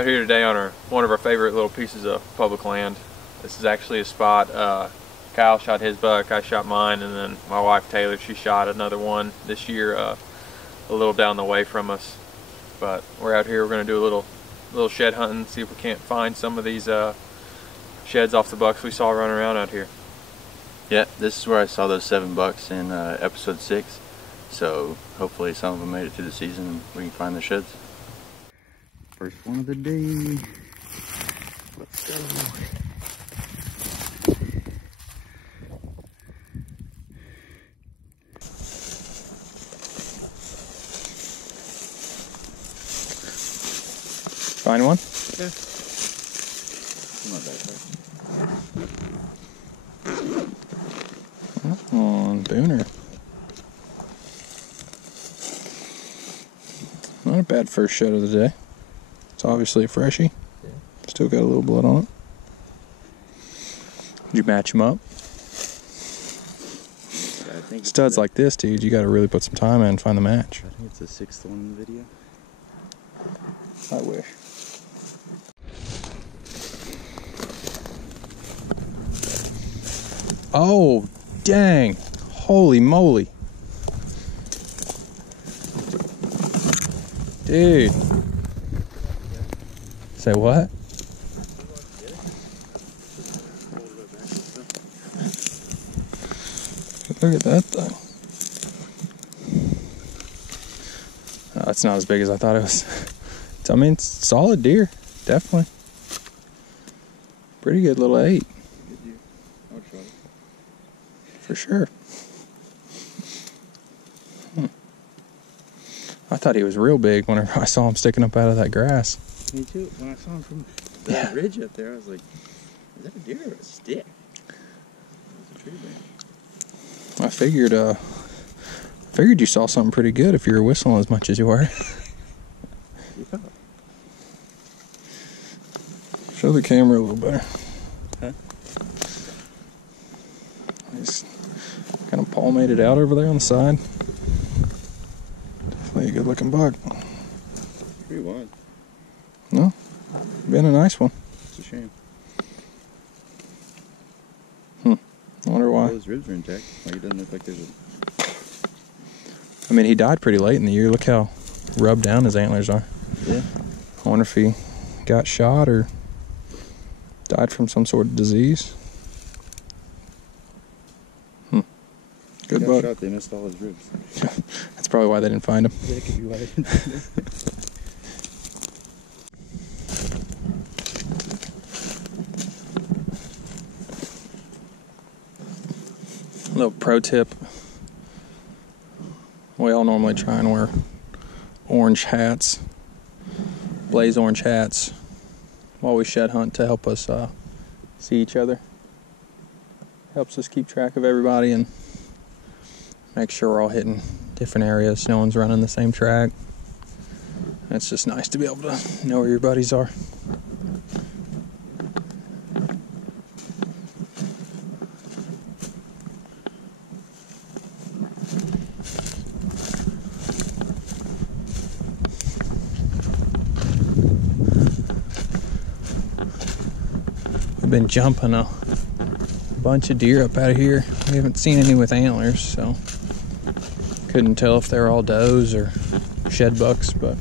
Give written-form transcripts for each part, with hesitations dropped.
out here today on one of our favorite little pieces of public land. This is actually a spot, Kyle shot his buck, I shot mine, and then my wife Taylor, she shot another one this year a little down the way from us. But we're out here, we're going to do a little shed hunting, see if we can't find some of these sheds off the bucks we saw running around out here. Yeah, this is where I saw those 7 bucks in episode 6. So hopefully some of them made it through the season and we can find the sheds. First one of the day. Let's go. Find one? Yeah. Not that far. Oh, booner. Not a bad first shed of the day. It's obviously a freshie. Yeah. Still got a little blood on it. Did you match them up? I think Studs like this, dude, you got to really put some time in and find the match. I think it's the 6th one in the video. I wish. Oh, dang. Holy moly. Dude. Say what? Look at that thing. Oh, it's not as big as I thought it was. I mean, it's solid deer. Definitely. Pretty good little 8. Good deer. I would shot it. For sure. I thought he was real big whenever I saw him sticking up out of that grass. Me too. When I saw him from that ridge up there, I was like, is that a deer or a stick? It's a tree branch. I figured you saw something pretty good if you were whistling as much as you were. Yeah. Show the camera a little better. Huh? He's kind of palmated out over there on the side. Definitely a good looking buck. Pretty wide. No, been a nice one. It's a shame. I wonder why. All his ribs are intact. Like it doesn't look like there's a... I mean, he died pretty late in the year. Look how rubbed down his antlers are. Yeah. I wonder if he got shot or died from some sort of disease. Good buck. Shot, they missed all his ribs. That's probably why they didn't find him. That could be why they didn't find him. Little pro tip. We all normally try and wear orange hats, blaze orange hats, while we shed hunt to help us see each other. Helps us keep track of everybody and make sure we're all hitting different areas. No one's running the same track. It's just nice to be able to know where your buddies are. We've been jumping a bunch of deer up out of here. We haven't seen any with antlers, so couldn't tell if they're all does or shed bucks, but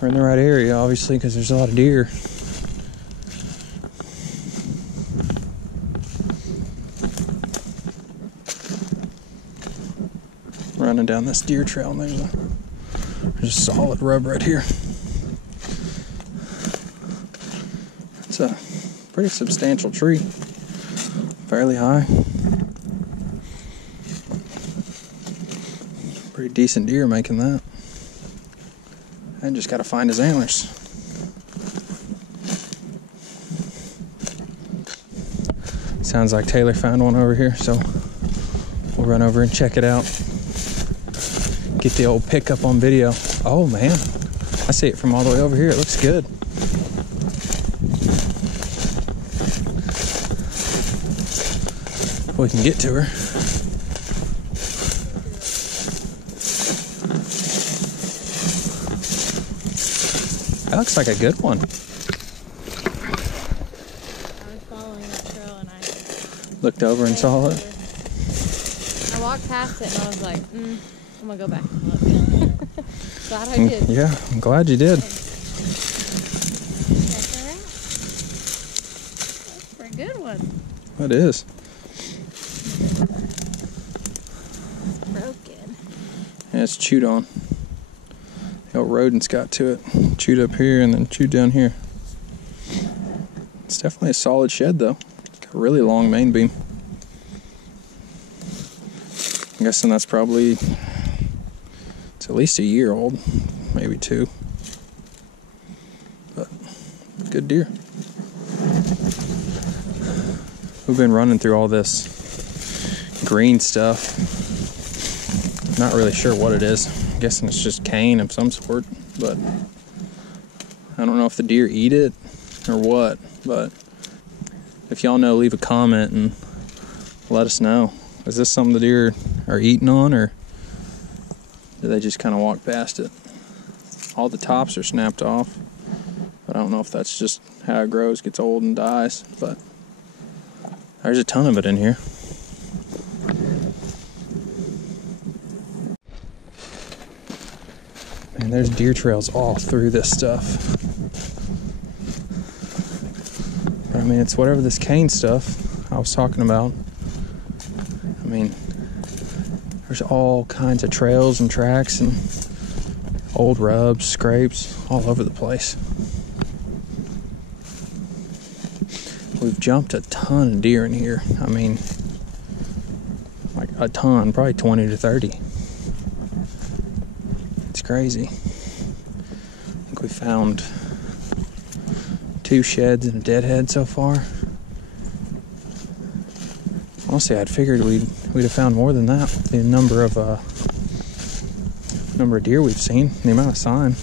we're in the right area, obviously, because there's a lot of deer. Running down this deer trail, and there's a solid rub right here. It's a pretty substantial tree, fairly high. Pretty decent deer making that. I just gotta find his antlers. Sounds like Taylor found one over here, so we'll run over and check it out. Get the old pickup on video. Oh man, I see it from all the way over here. It looks good. We can get to her. That looks like a good one. I was following that trail and I Looked over and saw it. I walked past it and I was like, I'm gonna go back and look. Glad I did. Yeah, I'm glad you did. Check her out. That's a pretty good one. It is. Broken. Yeah, it's chewed on. The old rodents got to it. Chewed up here and then chewed down here. It's definitely a solid shed though. It's got a really long main beam. I'm guessing that's probably, it's at least a year old, maybe 2. But good deer. We've been running through all this green stuff. Not really sure what it is. I'm guessing it's just cane of some sort, but I don't know if the deer eat it or what. But if y'all know, leave a comment and let us know. Is this something the deer are eating on, or do they just kind of walk past it? All the tops are snapped off, but I don't know if that's just how it grows, gets old and dies, but there's a ton of it in here. And there's deer trails all through this stuff. But I mean, it's whatever this cane stuff I was talking about. I mean, there's all kinds of trails and tracks and old rubs, scrapes, all over the place. We've jumped a ton of deer in here. I mean, like a ton, probably 20 to 30. It's crazy. I think we found 2 sheds and a deadhead so far. Honestly, I'd figured we'd have found more than that with the number of deer we've seen, the amount of sign.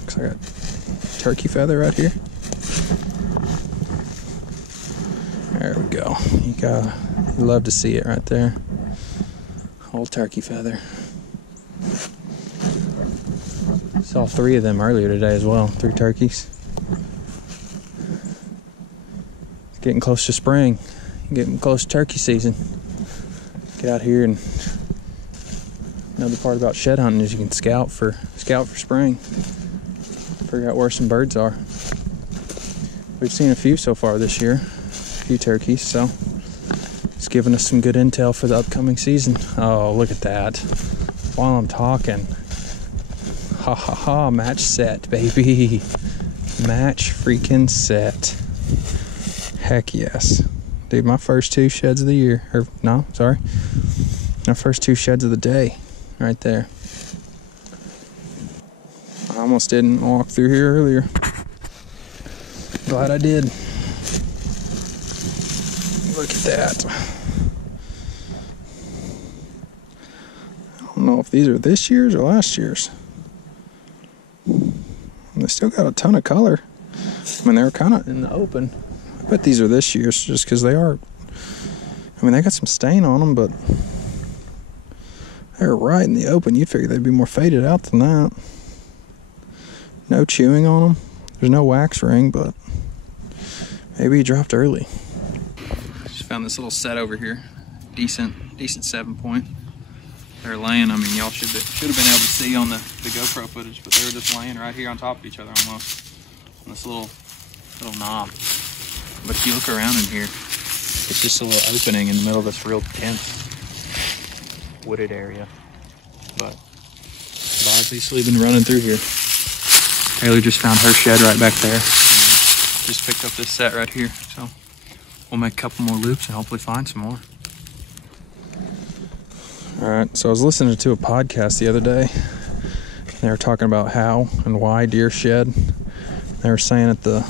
Looks like a turkey feather right here. There we go. You love to see it right there. Old turkey feather. Saw 3 of them earlier today as well. 3 turkeys. It's getting close to spring. Getting close to turkey season. Get out here, and another part about shed hunting is you can scout for spring. Figure out where some birds are. We've seen a few so far this year. A few turkeys, so it's giving us some good intel for the upcoming season. Oh, look at that. While I'm talking. Ha ha ha, match set, baby. Match freaking set. Heck yes. Dude, my first 2 sheds of the year. My first 2 sheds of the day. Right there. I almost didn't walk through here earlier. Glad I did. Look at that. I don't know if these are this year's or last year's. They still got a ton of color. I mean, they were kind of in the open. I bet these are this year's just because they are. I mean, they got some stain on them, but they're right in the open. You'd figure they'd be more faded out than that. No chewing on them. There's no wax ring, but maybe he dropped early. Just found this little set over here. Decent 7-point. They're laying, I mean, y'all should have been able to see on the GoPro footage, but they were just laying right here on top of each other almost. On this little knob. But if you look around in here, it's just a little opening in the middle of this real dense wooded area. But I've obviously been running through here. Taylor just found her shed right back there. And just picked up this set right here. So we'll make a couple more loops and hopefully find some more. Alright, so I was listening to a podcast the other day. They were talking about how and why deer shed. They were saying at the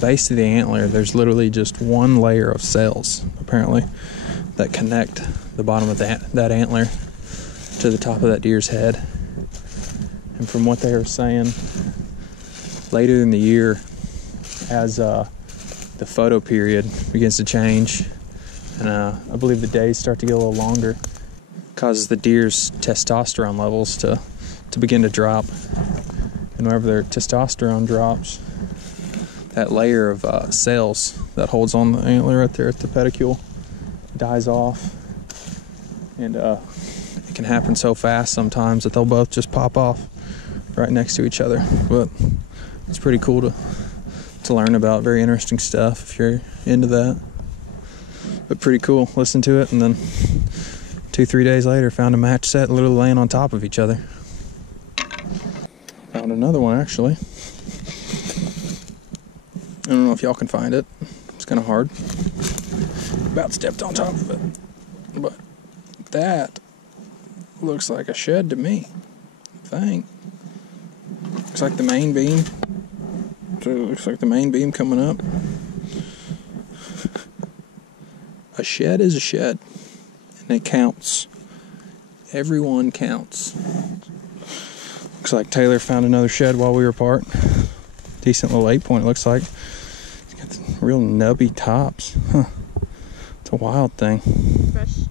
base of the antler, there's literally just one layer of cells, apparently, that connect the bottom of that antler to the top of that deer's head. And from what they were saying, later in the year, as the photo period begins to change, and I believe the days start to get a little longer, causes the deer's testosterone levels to begin to drop. And whenever their testosterone drops, that layer of cells that holds on the antler right there at the pedicule dies off. And it can happen so fast sometimes that they'll both just pop off right next to each other. But it's pretty cool to learn about. Very interesting stuff if you're into that. But pretty cool. Listen to it, and then 2-3 days later found a match set literally laying on top of each other. Found another one actually. I don't know if y'all can find it. It's kind of hard. About stepped on top of it. But that looks like a shed to me. I think. Looks like the main beam. So it looks like the main beam coming up. A shed is a shed. And it counts. Everyone counts. Looks like Taylor found another shed while we were apart. Decent little 8-point, it looks like. It's got the real nubby tops. Huh. It's a wild thing. Fresh.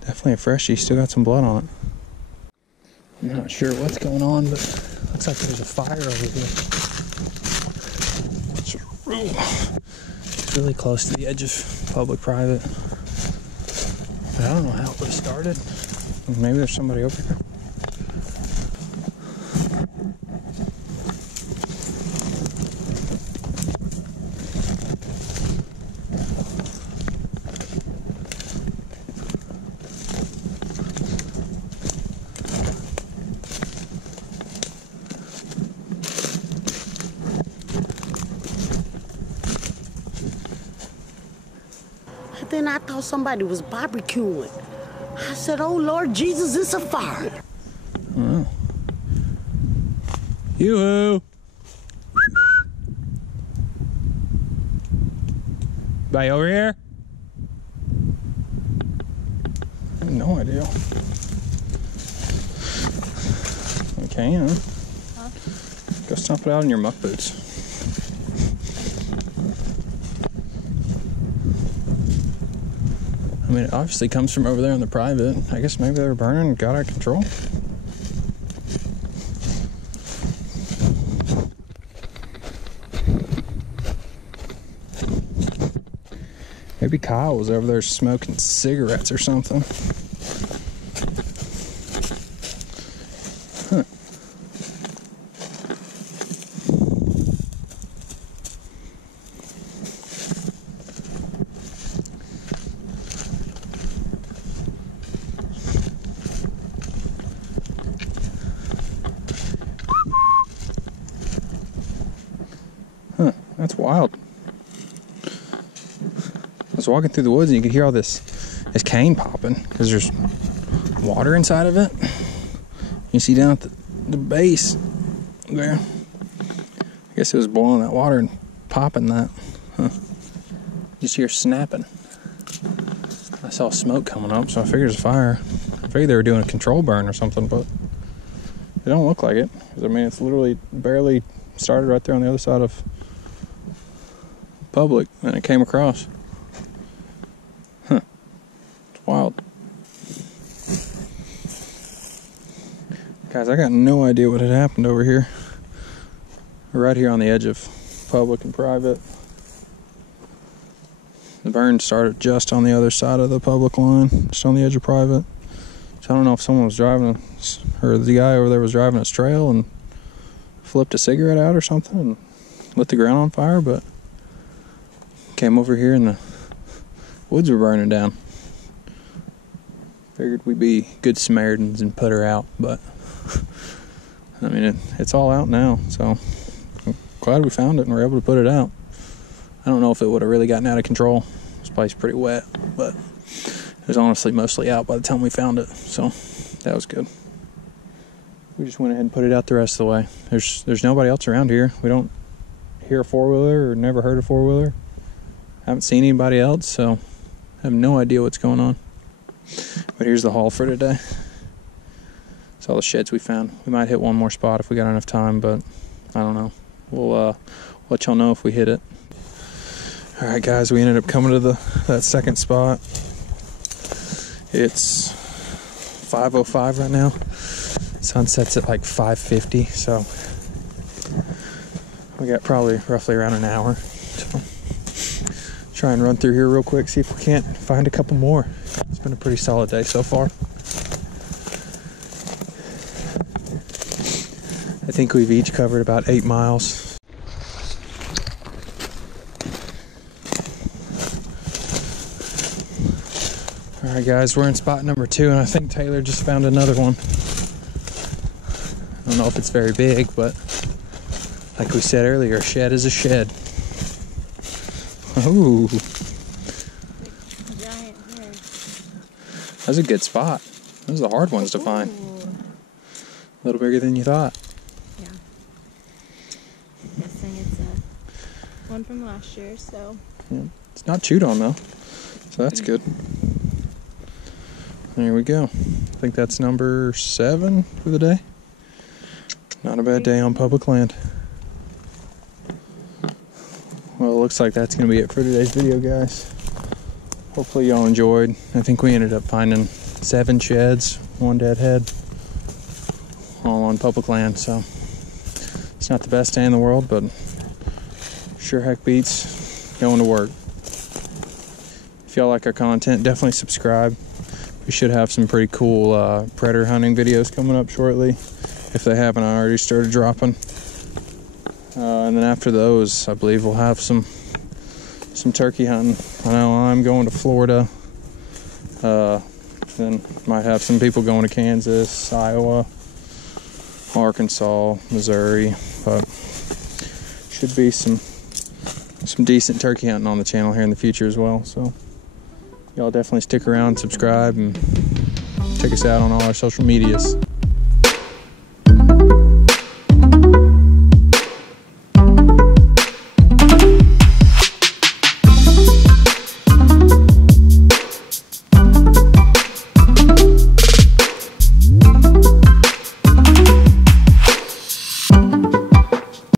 Definitely a freshie. Still got some blood on it. I'm not sure what's going on, but looks like there's a fire over here. It's really close to the edge of public-private. But I don't know how it would have started. Maybe there's somebody over here. Then I thought somebody was barbecuing. I said, oh Lord Jesus, it's a fire. Oh. Yoo-hoo! Anybody over here? I have no idea. We can. Huh? Go stomp it out in your muck boots. I mean, it obviously comes from over there on the private. I guess maybe they were burning and got out of control. Maybe Kyle was over there smoking cigarettes or something. Huh. That's wild. I was walking through the woods and you could hear all this cane popping because there's water inside of it. You see down at the base there. I guess it was boiling that water and popping that. Huh. Just hear snapping. I saw smoke coming up, so I figured it's a fire. I figured they were doing a control burn or something, but it don't look like it. 'Cause, I mean, it's literally barely started right there on the other side of public, and it came across. Huh. It's wild. Guys, I got no idea what had happened over here. Right here on the edge of public and private. The burn started just on the other side of the public line, just on the edge of private. So I don't know if someone was driving, or the guy over there was driving his trail and flipped a cigarette out or something and lit the ground on fire, but came over here and the woods were burning down. Figured we'd be good Samaritans and put her out, but I mean, it's all out now, so I'm glad we found it and were able to put it out. I don't know if it would have really gotten out of control. This place is pretty wet, but it was honestly mostly out by the time we found it, so that was good. We just went ahead and put it out the rest of the way. There's nobody else around here. We don't hear a four-wheeler or never heard a four-wheeler. Haven't seen anybody else, so I have no idea what's going on. But here's the haul for today. It's all the sheds we found. We might hit one more spot if we got enough time, but I don't know. We'll let y'all know if we hit it. All right, guys, we ended up coming to that second spot. It's 5:05 right now. Sunset's at like 5:50, so We got probably roughly around an hour. So try and run through here real quick, see if we can't find a couple more. It's been a pretty solid day so far. I think we've each covered about 8 miles. Alright guys, we're in spot number 2 and I think Taylor just found another one. I don't know if it's very big, but like we said earlier, a shed is a shed. Ooh. Giant hair. That's a good spot. Those are the hard ones to find. Ooh. A little bigger than you thought. Yeah. Guessing it's a one from last year, so. Yeah. It's not chewed on though, so that's good. There we go. I think that's number 7 for the day. Not a bad day on public land. Well, it looks like that's going to be it for today's video, guys. Hopefully y'all enjoyed. I think we ended up finding 7 sheds, 1 dead head, all on public land, so it's not the best day in the world, but sure heck beats going to work. If y'all like our content, definitely subscribe. We should have some pretty cool predator hunting videos coming up shortly, if they haven't already started dropping. And then after those, I believe we'll have some turkey hunting. I know I'm going to Florida. Then might have some people going to Kansas, Iowa, Arkansas, Missouri. But should be some decent turkey hunting on the channel here in the future as well. So y'all definitely stick around, subscribe, and check us out on all our social medias.